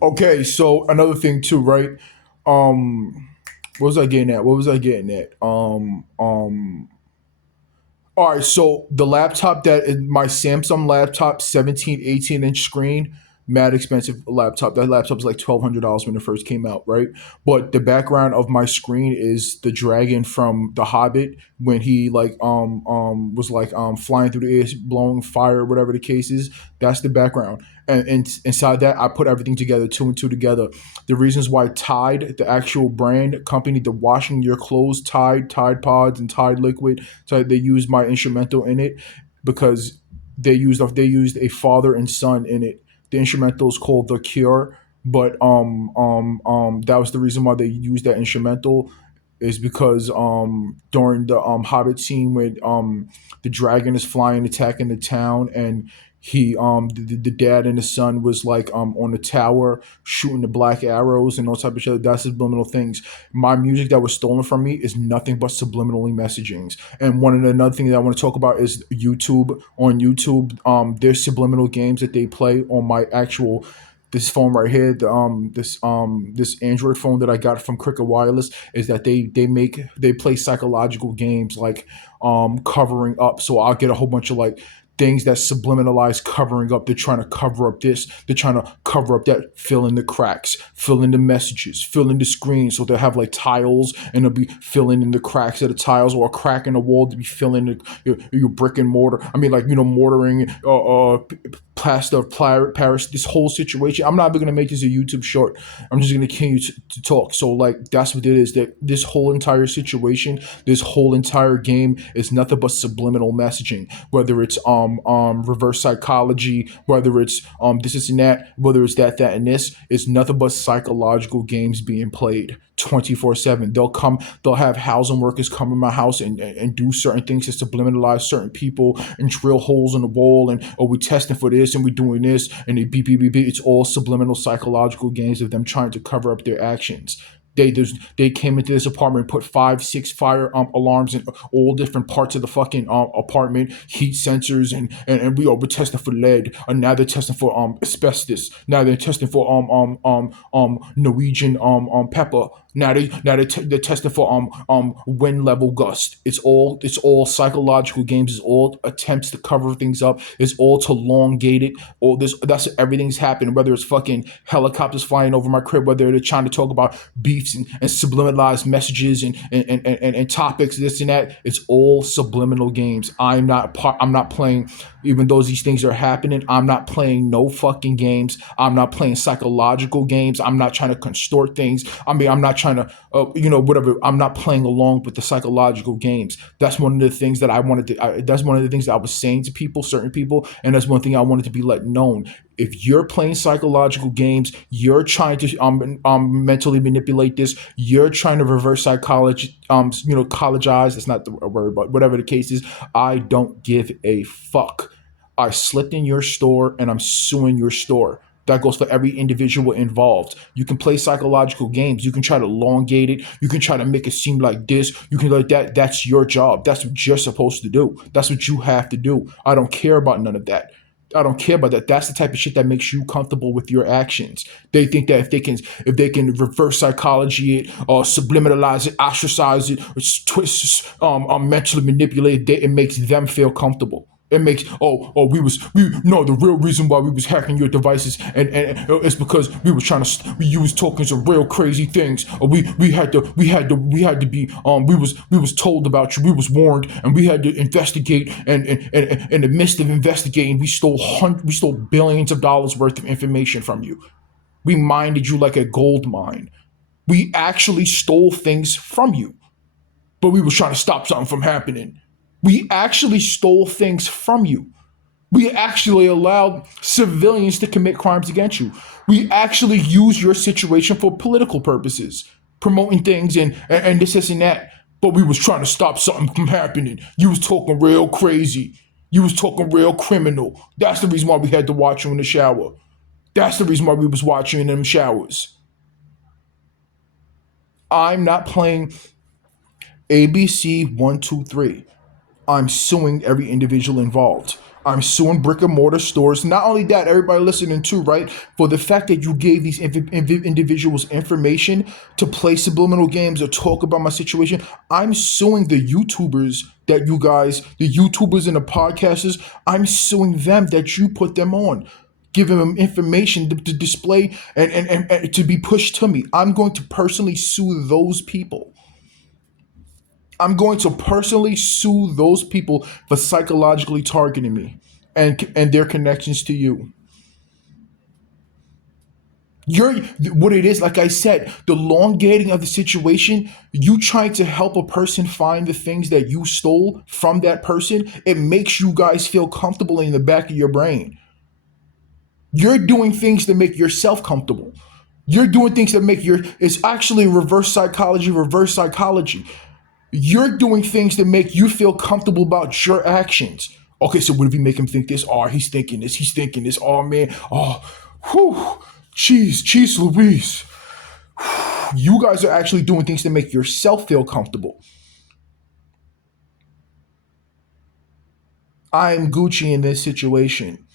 Okay, so another thing too, right? Um, what was I getting at? What was I getting at? All right, so the laptop that is my Samsung laptop, 17, 18-inch screen, mad expensive laptop. That laptop was like $1,200 when it first came out, right? But the background of my screen is the dragon from The Hobbit when he was flying through the air, blowing fire, whatever the case is. That's the background. And inside that, I put everything together, two and two together. The reasons why Tide, the actual brand company, the washing your clothes, Tide Pods, and Tide Liquid, so they used my instrumental in it because they used a father and son in it. The instrumental is called The Cure, but that was the reason why they used that instrumental is because during the Hobbit scene when the dragon is flying attacking the town and the dad and the son was like on the tower shooting the black arrows and all type of shit. That's subliminal things. My music that was stolen from me is nothing but subliminally messagings. And another thing that I want to talk about is YouTube. On YouTube, there's subliminal games that they play on my actual this phone right here, this Android phone that I got from Cricket Wireless, is that they play psychological games like covering up. So I'll get a whole bunch of like things that subliminalize covering up. They're trying to cover up this. They're trying to cover up that. Fill in the cracks. Fill in the messages. Fill in the screen. So they'll have like tiles, and they'll be filling in the cracks of the tiles, or a crack in the wall to be filling your brick and mortar. I mean, like mortaring, plaster of Paris. This whole situation. I'm not even gonna make this a YouTube short. I'm just gonna continue to talk. So like that's what it is. That this whole entire situation, this whole entire game is nothing but subliminal messaging. Whether it's reverse psychology, whether it's this and that, whether it's that and this, it's nothing but psychological games being played 24/7. They'll have housing workers come in my house and do certain things to subliminalize certain people and drill holes in the wall and oh, we testing for this and we doing this and they beep beep beep beep. It's all subliminal psychological games of them trying to cover up their actions. They came into this apartment and put 5 6 fire alarms in all different parts of the fucking apartment, heat sensors, and we're testing for lead, and now they're testing for asbestos. Now they're testing for Norwegian pepper. They're testing for wind level gust. It's all psychological games. It's all attempts to cover things up. It's all to elongate it. All this that's everything's happening. Whether it's fucking helicopters flying over my crib, whether they're trying to talk about beefs and subliminalized messages and topics, this and that. It's all subliminal games. I'm not playing, even though these things are happening. I'm not playing no fucking games. I'm not playing psychological games. I'm not trying to constort things. I mean, I'm not trying to, whatever. I'm not playing along with the psychological games. That's one of the things that I wanted to. That's one of the things that I was saying to people, certain people, and that's one thing I wanted to be let known. If you're playing psychological games, you're trying to mentally manipulate this. You're trying to reverse psychology, collegize. That's not the word, but whatever the case is, I don't give a fuck. I slipped in your store and I'm suing your store. That goes for every individual involved. You can play psychological games. You can try to elongate it. You can try to make it seem like this. You can like that. That's your job. That's what you're supposed to do. That's what you have to do. I don't care about none of that. I don't care about that. That's the type of shit that makes you comfortable with your actions. They think that if they can reverse psychology it or subliminalize it, ostracize it, or twist, mentally manipulate it, it makes them feel comfortable. It makes we no, the real reason why we was hacking your devices and it's because we use tokens of real crazy things. Or we had to be we was told about you, we was warned, and we had to investigate, and in the midst of investigating we stole billions of dollars worth of information from you. We minded you like a gold mine. We actually stole things from you, but we was trying to stop something from happening. We actually stole things from you. We actually allowed civilians to commit crimes against you. We actually used your situation for political purposes, promoting things and this and that. But we was trying to stop something from happening. You was talking real crazy. You was talking real criminal. That's the reason why we had to watch you in the shower. That's the reason why we was watching in them showers. I'm not playing ABC 1 2 3. I'm suing every individual involved. I'm suing brick and mortar stores. Not only that, everybody listening too, right? For the fact that you gave these individuals information to play subliminal games or talk about my situation, I'm suing the YouTubers that you guys, the YouTubers and the podcasters, I'm suing them that you put them on, giving them information to display and to be pushed to me. I'm going to personally sue those people. I'm going to personally sue those people for psychologically targeting me and their connections to you. You're what it is, like I said, the elongating of the situation, you trying to help a person find the things that you stole from that person, it makes you guys feel comfortable in the back of your brain. You're doing things to make yourself comfortable. You're doing things that make your, it's actually reverse psychology, reverse psychology. You're doing things that make you feel comfortable about your actions. Okay, so what if we make him think this? Oh, he's thinking this. He's thinking this. Oh man. Oh, whew. Cheese Louise. You guys are actually doing things to make yourself feel comfortable. I'm Gucci in this situation.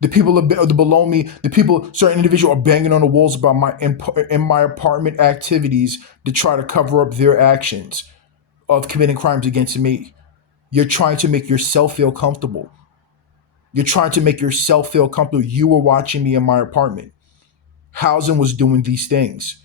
The people below me, the people, certain individuals are banging on the walls about my in my apartment activities to try to cover up their actions of committing crimes against me. You're trying to make yourself feel comfortable. You're trying to make yourself feel comfortable. You were watching me in my apartment. Housing was doing these things.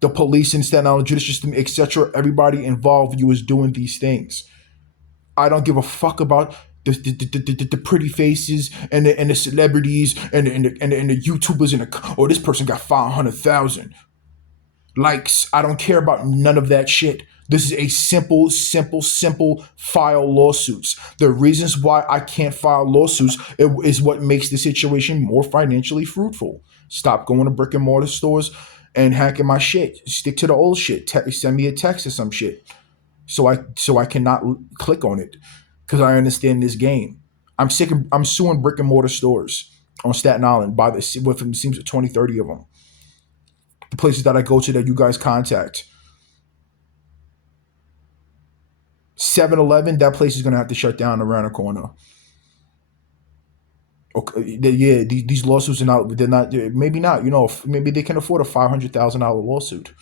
The police and Staten Island judicial system, etc. Everybody involved, you was doing these things. I don't give a fuck about the pretty faces and the celebrities and the YouTubers and this person got 500,000 likes. I don't care about none of that shit. This is a simple file lawsuits. The reasons why I can't file lawsuits is what makes the situation more financially fruitful. Stop going to brick and mortar stores and hacking my shit. Stick to the old shit. Send me a text or some shit so I cannot click on it because I understand this game. I'm suing brick and mortar stores on Staten Island by the with it seems 20, 30 of them. The places that I go to that you guys contact. 7-Eleven, that place is gonna have to shut down around the corner. Okay, yeah, these lawsuits are not. They're not. Maybe not. You know, maybe they can afford a $500,000 lawsuit.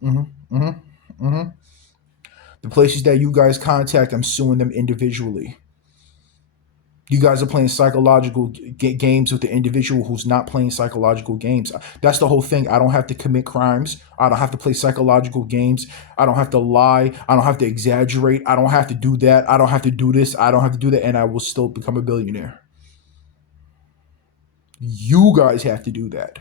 Hmm. Hmm. Hmm. The places that you guys contact, I'm suing them individually. You guys are playing psychological games with the individual who's not playing psychological games. That's the whole thing. I don't have to commit crimes. I don't have to play psychological games. I don't have to lie. I don't have to exaggerate. I don't have to do that. I don't have to do this. I don't have to do that. And I will still become a billionaire. You guys have to do that.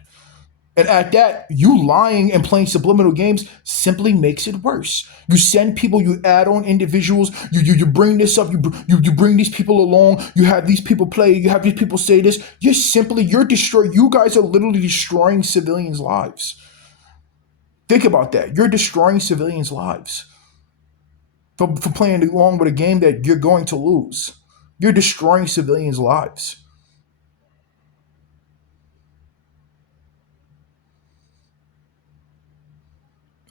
And at that, you lying and playing subliminal games simply makes it worse. You send people, you add on individuals, you bring this up, you bring these people along, you have these people play, you have these people say this. You're destroying, you guys are literally destroying civilians' lives. Think about that. You're destroying civilians' lives for playing along with a game that you're going to lose. You're destroying civilians' lives.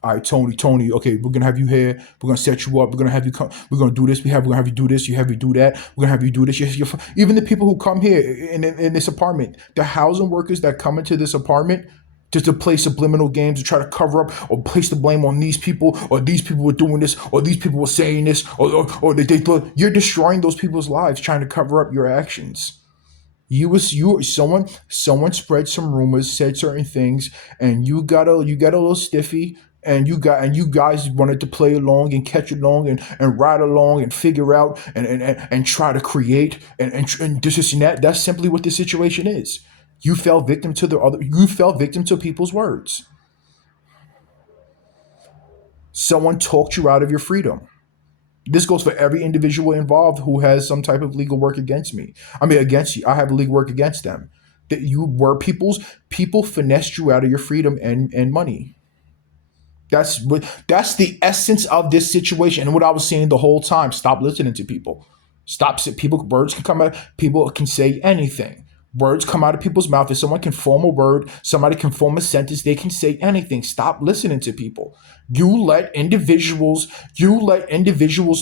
All right, Tony, okay, we're gonna have you here. We're gonna set you up. We're gonna have you come. We're gonna do this. We're gonna have you do this. You have you do that. We're gonna have you do this. Even the people who come here in this apartment, the housing workers that come into this apartment just to play subliminal games to try to cover up or place the blame on these people or these people were doing this or these people were saying this or you're destroying those people's lives trying to cover up your actions. Someone spread some rumors, said certain things, and you got a little stiffy, and you guys wanted to play along and catch along and ride along and figure out and try to create and this and that. That's simply what the situation is. You fell victim to people's words. Someone talked you out of your freedom. This goes for every individual involved who has some type of legal work against me. I mean, against you. I have legal work against them. That you were people finessed you out of your freedom and money. That's the essence of this situation. And what I was saying the whole time: stop listening to people. Stop. People. Words can come out. People can say anything. Words come out of people's mouth. If someone can form a word, somebody can form a sentence, they can say anything. Stop listening to people. You let individuals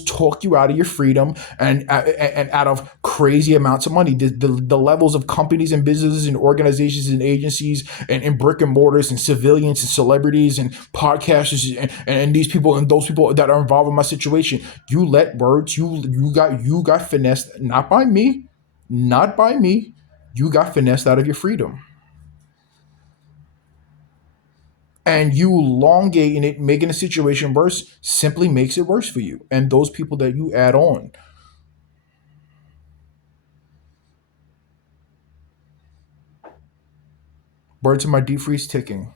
talk you out of your freedom and out of crazy amounts of money. The levels of companies and businesses and organizations and agencies and brick and mortars and civilians and celebrities and podcasters and these people and those people that are involved in my situation. You let words, you got finessed, not by me, not by me. You got finessed out of your freedom. And you elongating it, making the situation worse, simply makes it worse for you and those people that you add on. Words in my deep freeze ticking.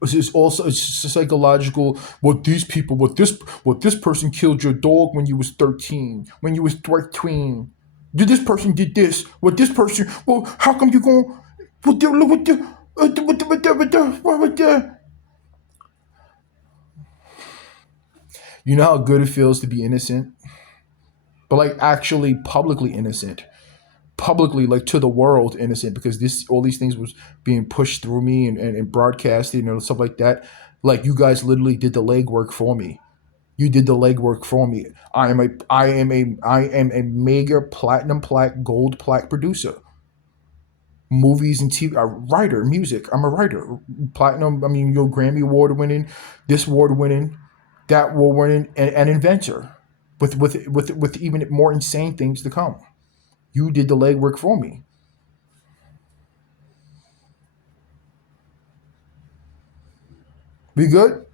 It's just psychological. What this person killed your dog when you was 13, when you was 13. This person did this. What this person? Well, how come you going? What the? You know how good it feels to be innocent, but like actually publicly innocent, publicly like to the world innocent, because this all these things was being pushed through me and broadcasted and stuff like that. Like you guys literally did the legwork for me. You did the legwork for me. I am a mega platinum plaque, gold plaque producer. Movies and TV, writer, music. I'm a writer. Platinum, I mean, your Grammy award winning, this award winning, that award winning, and an inventor with even more insane things to come. You did the legwork for me. We good?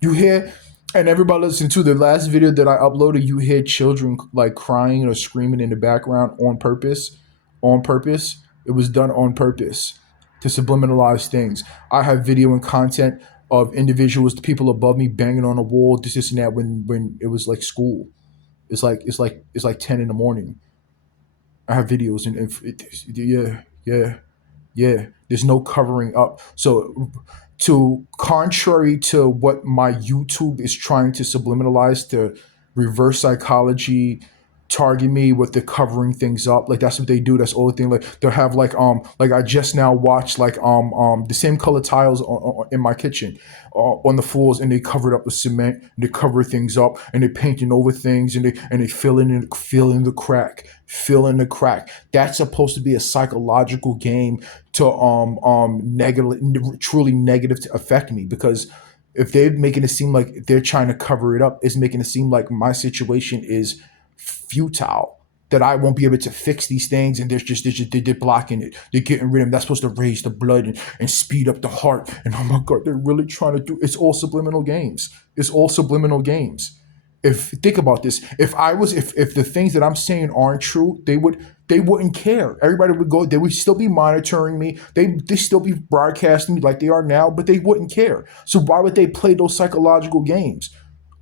You hear, and everybody listen to the last video that I uploaded. You hear children like crying or screaming in the background on purpose. On purpose. It was done on purpose to subliminalize things. I have video and content of individuals, the people above me banging on a wall, this and that when it was like school. It's like 10 in the morning. I have videos yeah, yeah. Yeah, there's no covering up. So, to contrary to what my YouTube is trying to subliminalize, to reverse psychology, target me with the covering things up. Like that's what they do. That's all the thing. Like they'll have like I just now watched like the same color tiles in my kitchen on the floors, and they cover it up with cement. And they cover things up, and they painting over things, and they fill in the crack. That's supposed to be a psychological game to negative, truly negative to affect me, because if they're making it seem like they're trying to cover it up, it's making it seem like my situation is futile, that I won't be able to fix these things, and they're blocking it. They're getting rid of them. That's supposed to raise the blood and speed up the heart. And oh my god, they're really trying to do. It's all subliminal games. It's all subliminal games. If think about this, if the things that I'm saying aren't true, they wouldn't care. Everybody would go. They would still be monitoring me. They still be broadcasting me like they are now, but they wouldn't care. So why would they play those psychological games?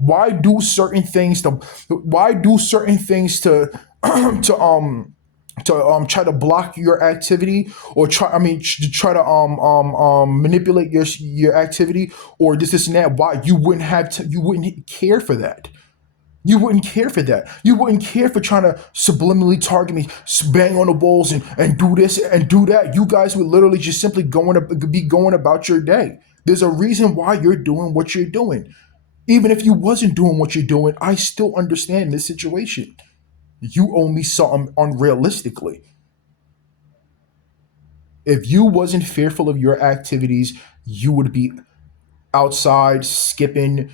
Why do certain things to why do certain things to to try to block your activity, or try to manipulate your activity, or this and that? Why you wouldn't care for that? You wouldn't care for that. You wouldn't care for trying to subliminally target me, bang on the walls, and do this and do that. You guys would literally just simply be going about your day. There's a reason why you're doing what you're doing. Even if you wasn't doing what you're doing, I still understand this situation. You owe me something unrealistically. If you wasn't fearful of your activities, you would be outside skipping,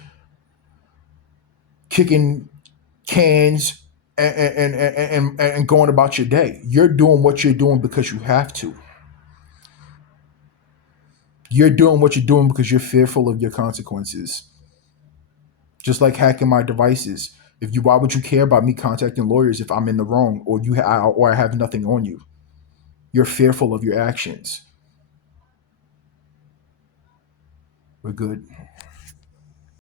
kicking cans, and going about your day. You're doing what you're doing because you have to. You're doing what you're doing because you're fearful of your consequences. Just like hacking my devices. Why would you care about me contacting lawyers if I'm in the wrong, or I have nothing on you? You're fearful of your actions. We're good.